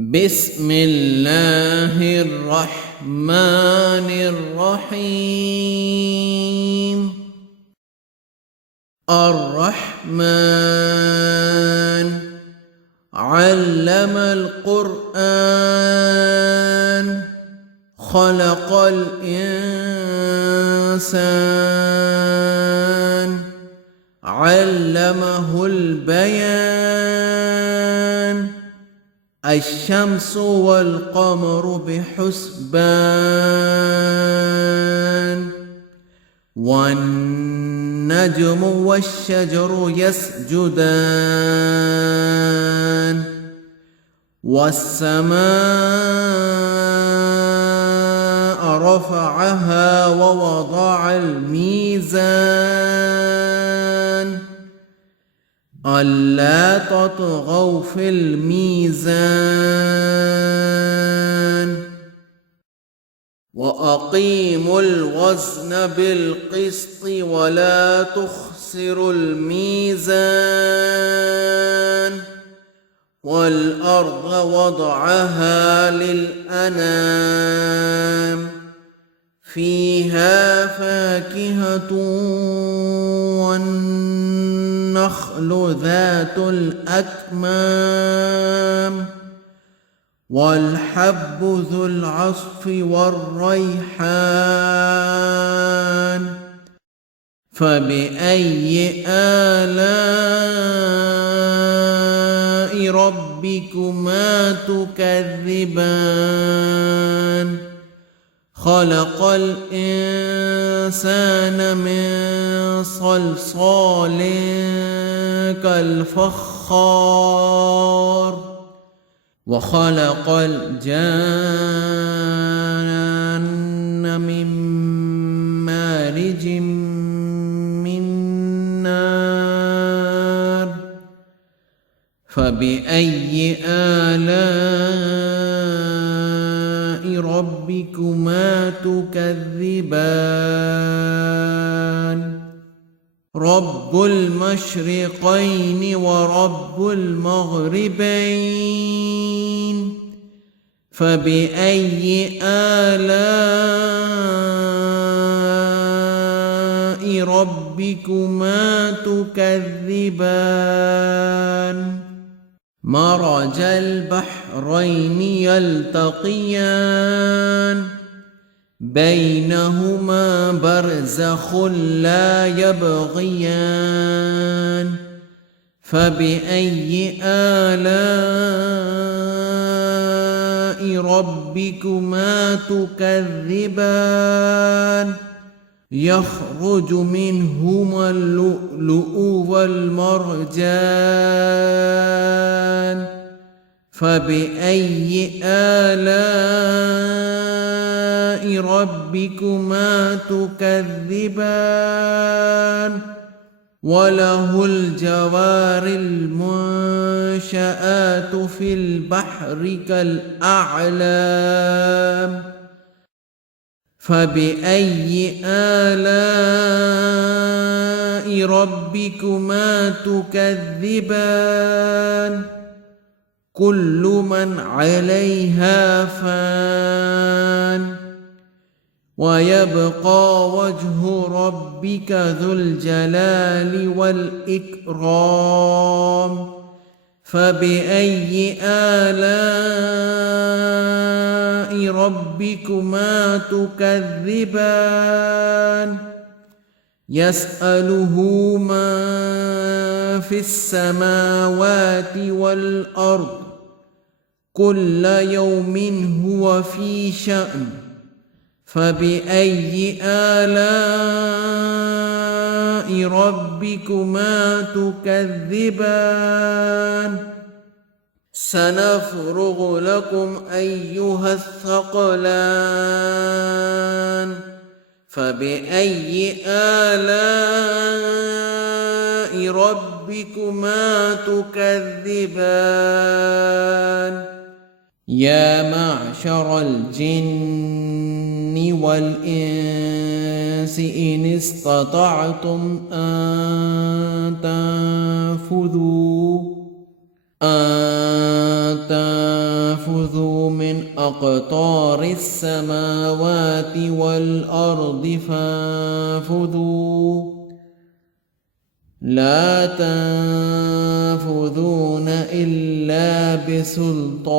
بسم الله الرحمن الرحيم. الرحمن علم القرآن خلق الإنسان علمه البيان. الشمس والقمر بحسبان والنجم والشجر يسجدان والسماء رفعها ووضع الميزان ألا تطغوا في الميزان وأقيموا الوزن بالقسط ولا تخسروا الميزان والأرض وضعها للأنام فيها فاكهة والنخل ذات الأكمام والحب ذو العصف والريحان. فبأي آلاء ربكما تكذبان؟ خلق الإنسان من صلصال كالفخار وخلق الجان من مارج من نار. فبأي آلاء ربكما تكذبان؟ رب المشرقين ورب المغربين. فبأي آلاء ربكما تكذبان؟ مرج البحرين يلتقيان بينهما برزخ لا يبغيان. فبأي آلاء ربكما تكذبان؟ يخرج منهما اللؤلؤ والمرجان. فبأي آلاء ربكما تكذبان؟ وله الجوار المنشآت في البحر كالأعلام. فبأي آلاء ربكما تكذبان؟ كل من عليها فان ويبقى وجه ربك ذو الجلال والإكرام. فبأي آلاء ربكما تكذبان؟ يسأله من في السماوات والأرض كل يوم هو في شأن. فبأي آلاء ربكما تكذبان؟ سنفرغ لكم أيها الثقلان. فبأي آلاء ربكما تكذبان؟ يا معشر الجن والإنس إن استطعتم أن تنفذوا تنفذوا من أقطار السماوات والأرض فانفذوا لا تنفذون إلا بسلطان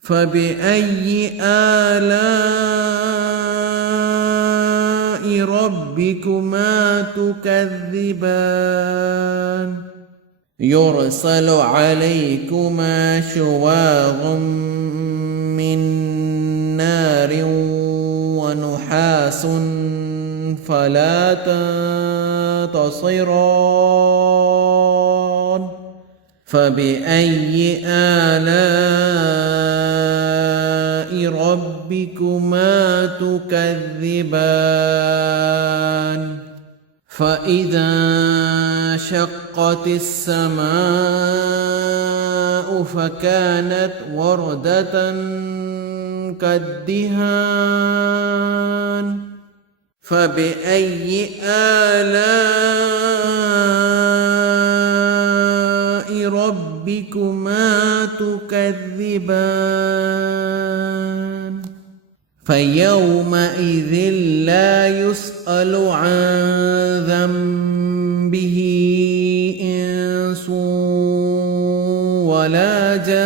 فبأي آلاء ربكما تكذبان يرسل عليكما شواظ من نار ونحاس فلا تنتصران فبأي آلاء ربكما تكذبان فإذا انشقت السماء فكانت وردة كالدهان فبأي آلاء ربكما تكذبان فيومئذ لا يسأل عن ذنبه إنس ولا جان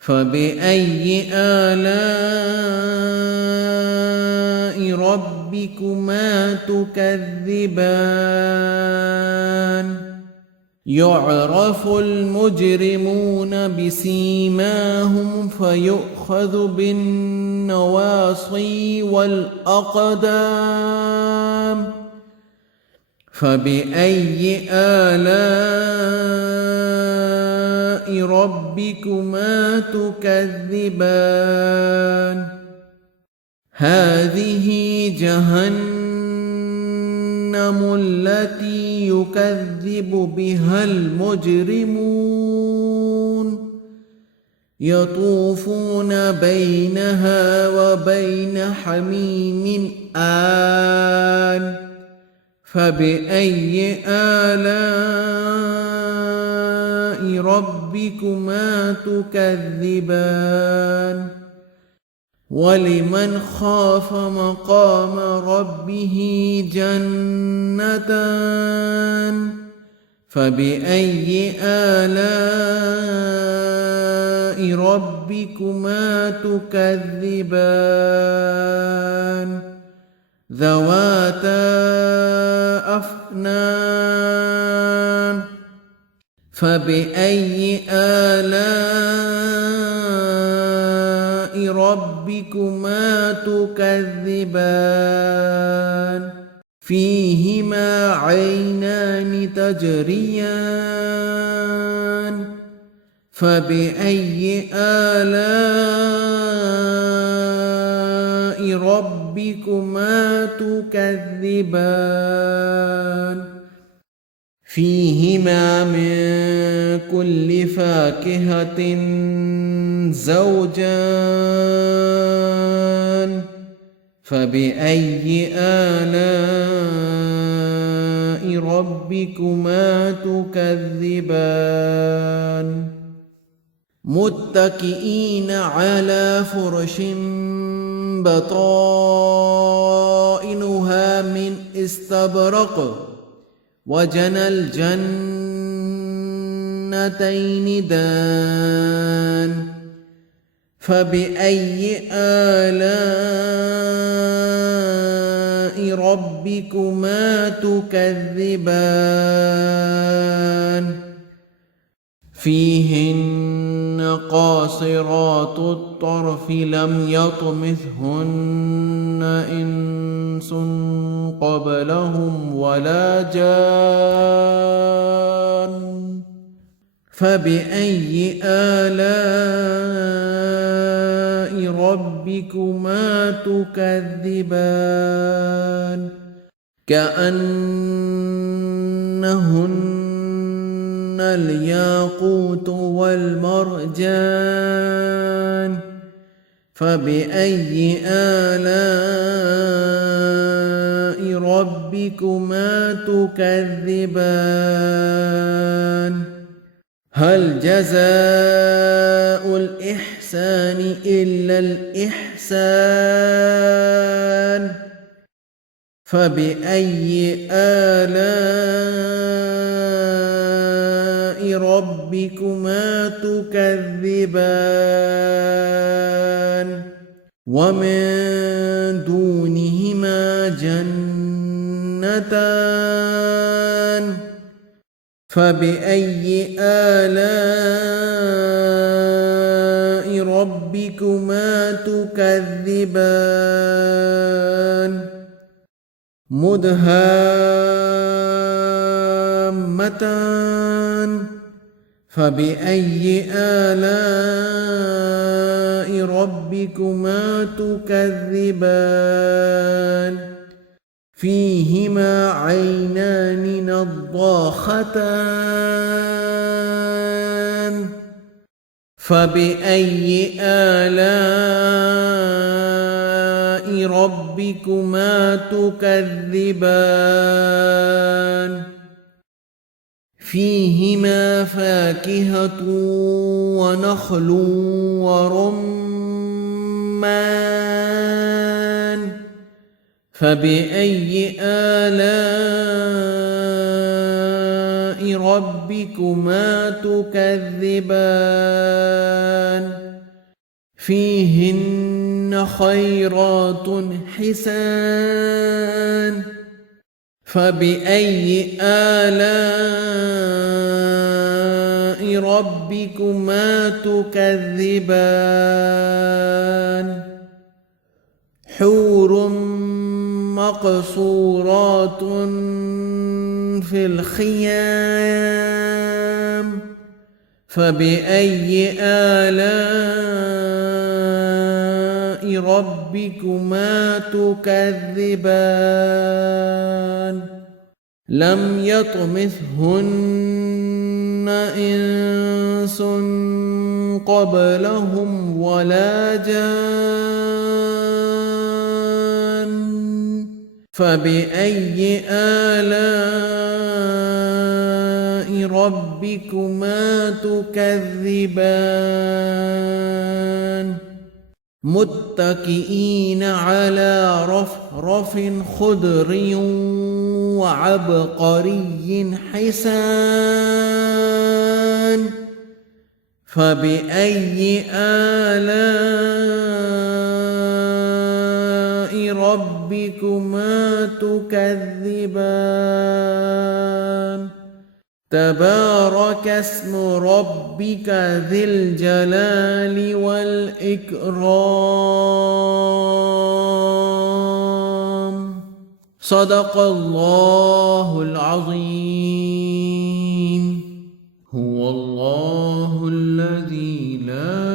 فبأي آلاء ربكما تكذبان يعرف المجرمون بسيماهم فيؤخذ بالنواصي والأقدام فبأي آلاء ربكما تكذبان هذه جهنم التي يكذب بها المجرمون يطوفون بينها وبين حميم آن فبأي آلاء ربكما تكذبان ولمن خاف مقام ربه جنتان فبأي آلاء ربكما تكذبان ذواتا أفنان فبأي آلاء ربكما تكذبان فيهما عينان تجريان فبأي آلاء ربكما تكذبان فيهما من كل فاكهة زوجان فبأي آلاء ربكما تكذبان متكئين على فرش بطائنها من استبرق وجنى الجنتين دان فبأي آلاء ربكما تكذبان فيهن قاصرات الطرف لم يطمثهن إنس قبلهم ولا جان فبأي آلاء ربكما تكذبان كأنهن الياقوت والمرجان فبأي آلاء ربكما تكذبان هل جزاء الإحسان إلا الإحسان فبأي آلاء ربكما تكذبان ومن دونهما جنتان فبأي آلاء ربكما تكذبان مدهامتان فبأي آلاء ربكما تكذبان فيهما عينان نضاختان فبأي آلاء ربكما تكذبان فيهما فاكهة ونخل ورمان فبأي آلاء ربكما تكذبان فيهن خيرات حسان فبأي آلاء ربكما تكذبان حور مقصورات في الخيام فبأي آلاء ربكما تكذبان لم يطمثهن إنس قبلهم ولا جان فبأي آلاء ربكما تكذبان متكئين على رفرف خضر وعبقري حسان فبأي آلاء ربكما تكذبان تبارك اسم ربك ذي الجلال والإكرام صدق الله العظيم هو الله الذي لا